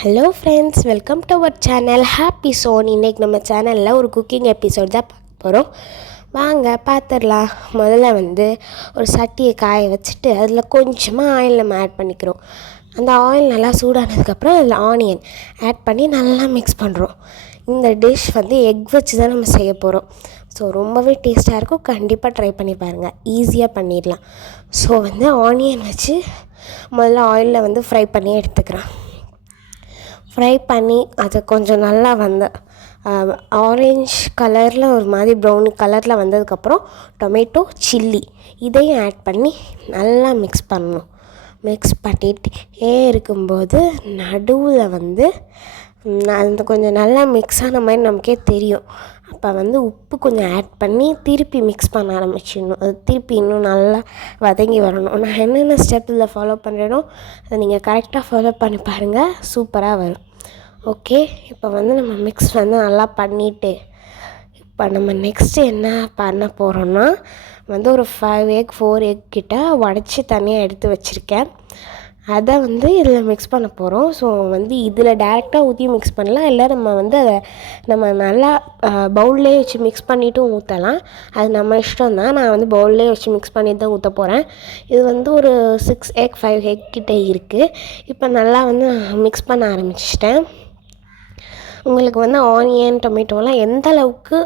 Hello friends, welcome to our channel happy zone. இன்றைக்கி நம்ம சேனலில் ஒரு குக்கிங் எபிசோட் தான் பார்க்க போகிறோம். வாங்க பார்த்துடலாம். முதல்ல ஒரு சட்டியை காய வச்சுட்டு அதில் கொஞ்சமாக ஆயில் நம்ம ஆட் பண்ணிக்கிறோம். அந்த ஆயில் நல்லா சூடானதுக்கப்புறம் அதில் ஆனியன் ஆட் பண்ணி நல்லா மிக்ஸ் பண்ணுறோம். இந்த டிஷ் எக் வச்சு தான் நம்ம செய்ய போகிறோம். ஸோ ரொம்பவே டேஸ்ட்டாக இருக்கும். கண்டிப்பாக ட்ரை பண்ணி பாருங்கள். ஈஸியாக பண்ணிடலாம். ஸோ ஆனியன் வச்சு முதல்ல ஆயிலில் ஃப்ரை பண்ணி எடுத்துக்கிறேன். ஃப்ரை பண்ணி அது கொஞ்சம் நல்லா ஆரஞ்ச் கலரில் ஒரு மாதிரி ப்ரௌன் கலரில் வந்ததுக்கப்புறம் டொமேட்டோ சில்லி இதையும் ஆட் பண்ணி நல்லா மிக்ஸ் பண்ணணும். மிக்ஸ் பண்ணிகிட்டே இருக்கும்போது நடுவில் அந்த கொஞ்சம் நல்லா மிக்ஸ் ஆன மாதிரி நமக்கே தெரியும். அப்போ உப்பு கொஞ்சம் ஆட் பண்ணி திருப்பி மிக்ஸ் பண்ண ஆரம்பிச்சிடணும். அது திருப்பி இன்னும் நல்லா வதங்கி வரணும். நான் என்னென்ன ஸ்டெப் இதில் ஃபாலோ பண்ணுறேனோ அதை நீங்கள் கரெக்டாக ஃபாலோ பண்ணி பாருங்கள். சூப்பராக வரும். ஓகே, இப்போ நம்ம மிக்ஸ் நல்லா பண்ணிவிட்டு இப்போ நம்ம நெக்ஸ்ட்டு என்ன பண்ண போகிறோன்னா ஒரு 5 எக் 4 எக் கிட்ட உடச்சி தனியாக எடுத்து வச்சுருக்கேன். அதை இதில் மிக்ஸ் பண்ண போகிறோம். ஸோ இதில் டேரெக்டாக ஊற்றி மிக்ஸ் பண்ணலாம். இல்லை நம்ம நல்லா பவுல்லே வச்சு மிக்ஸ் பண்ணிவிட்டும் ஊற்றலாம். அது நம்ம இஷ்டம் தான். நான் பவுல்லே வச்சு மிக்ஸ் பண்ணிட்டு தான் ஊற்ற போகிறேன். இது ஒரு 6 எக் 5 எக் கிட்டே இருக்குது. இப்போ நல்லா மிக்ஸ் பண்ண ஆரம்பிச்சிட்டேன். உங்களுக்கு ஆனியன் டொமேட்டோலாம் எந்த அளவுக்கு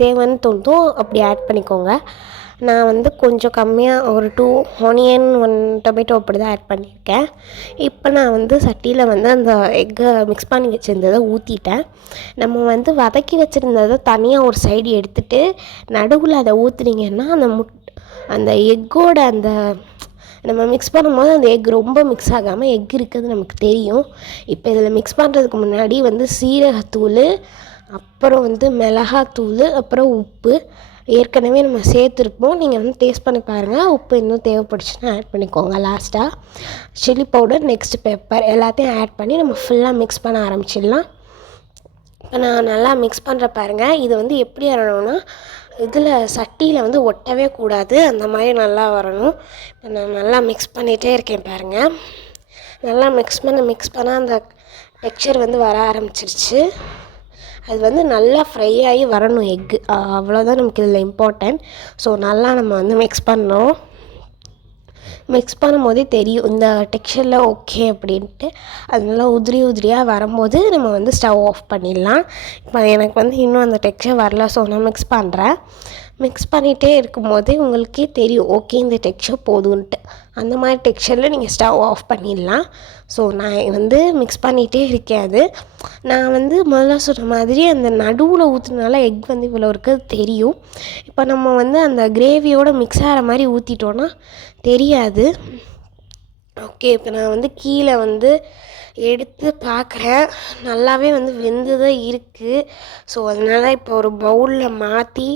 தேவைன்னு தோணுதோ அப்படி ஆட் பண்ணிக்கோங்க. நான் கொஞ்சம் கம்மியாக ஒரு 2 ஆனியன் 1 டொமேட்டோ அப்படி தான் ஆட் பண்ணியிருக்கேன். இப்போ நான் சட்டியில் அந்த எக்கை மிக்ஸ் பண்ணி வச்சுருந்ததை ஊற்றிட்டேன். நம்ம வதக்கி வச்சுருந்ததை தனியாக ஒரு சைடு எடுத்துகிட்டு நடுவில் அதை ஊற்றுனீங்கன்னா அந்த எக்கோட நம்ம மிக்ஸ் பண்ணும்போது அந்த எக் ரொம்ப மிக்ஸ் ஆகாமல் எக் இருக்கிறது நமக்கு தெரியும். இப்போ இதில் மிக்ஸ் பண்ணுறதுக்கு முன்னாடி சீரகத்தூள், அப்புறம் மிளகாத்தூள், அப்புறம் உப்பு ஏற்கனவே நம்ம சேர்த்துருப்போம். நீங்கள் டேஸ்ட் பண்ணி பாருங்கள். உப்பு இன்னும் தேவைப்படுச்சுன்னா ஆட் பண்ணிக்கோங்க. லாஸ்ட்டாக சில்லி பவுடர், நெக்ஸ்ட் பெப்பர் எல்லாத்தையும் ஆட் பண்ணி நம்ம ஃபுல்லாக மிக்ஸ் பண்ண ஆரம்பிச்சிடலாம். இப்போ நான் நல்லா மிக்ஸ் பண்ணுற பாருங்கள். இது எப்படி வரணும்னா இதில் சட்டியில் ஒட்டவே கூடாது. அந்த மாதிரி நல்லா வரணும். இப்போ நான் நல்லா மிக்ஸ் பண்ணிகிட்டே இருக்கேன் பாருங்கள். நல்லா மிக்ஸ் பண்ண அந்த டெக்ஸ்சர் வர ஆரம்பிச்சிருச்சு. அது நல்லா ஃப்ரை ஆகி வரணும் எக்கு. அவ்வளோதான் நமக்கு இதில் இம்பார்ட்டன்ட். ஸோ நல்லா நம்ம மிக்ஸ் பண்ணோம். மிக்ஸ் பண்ணும்போதே தெரியும் இந்த டெக்ஸ்சரில் ஓகே அப்படின்ட்டு. அது நல்லா உதிரியாக வரும்போது நம்ம ஸ்டவ் ஆஃப் பண்ணிடலாம். இப்போ எனக்கு இன்னும் அந்த டெக்ஸ்சர் வரல. ஸோ நான் மிக்ஸ் பண்ணுறேன். மிக்ஸ் பண்ணிகிட்டே இருக்கும்போதே உங்களுக்கே தெரியும் ஓகே இந்த டெக்ஸ்சர் போதுன்ட்டு. அந்த மாதிரி டெக்ஸ்சரில் நீங்கள் ஸ்டவ் ஆஃப் பண்ணிடலாம். ஸோ நான் மிக்ஸ் பண்ணிகிட்டே இருக்கேன். அது நான் முதல்ல சொன்ன மாதிரி அந்த நடுவில் ஊற்றுனால எக் இவ்வளோ இருக்கிறது தெரியும். இப்போ நம்ம அந்த கிரேவியோட மிக்ஸ் ஆகிற மாதிரி ஊற்றிட்டோன்னா தெரியாது. ஓகே, இப்போ நான் கீழே எடுத்து பார்க்குறேன். நல்லாவே வெந்து தான் இருக்குது. ஸோ அதனால் இப்போ ஒரு பவுலில் மாற்றி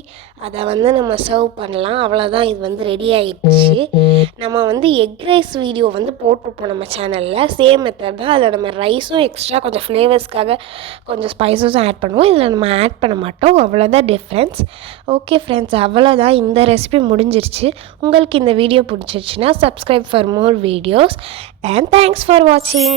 அதை நம்ம சர்வ் பண்ணலாம். அவ்வளோதான். இது ரெடி ஆகிடுச்சு. நம்ம எக் ரைஸ் வீடியோ போட்டிருப்போம் நம்ம சேனலில். சேம் மெத்தட் தான். அதில் நம்ம ரைஸும் எக்ஸ்ட்ரா கொஞ்சம் ஃப்ளேவர்ஸ்க்காக கொஞ்சம் ஸ்பைசஸும் ஆட் பண்ணுவோம். இதில் நம்ம ஆட் பண்ண மாட்டோம். அவ்வளோதான் டிஃப்ரென்ஸ். ஓகே ஃப்ரெண்ட்ஸ், அவ்வளோதான். இந்த ரெசிபி முடிஞ்சிருச்சு. உங்களுக்கு இந்த வீடியோ பிடிச்சிருச்சுன்னா subscribe for more videos and thanks for watching.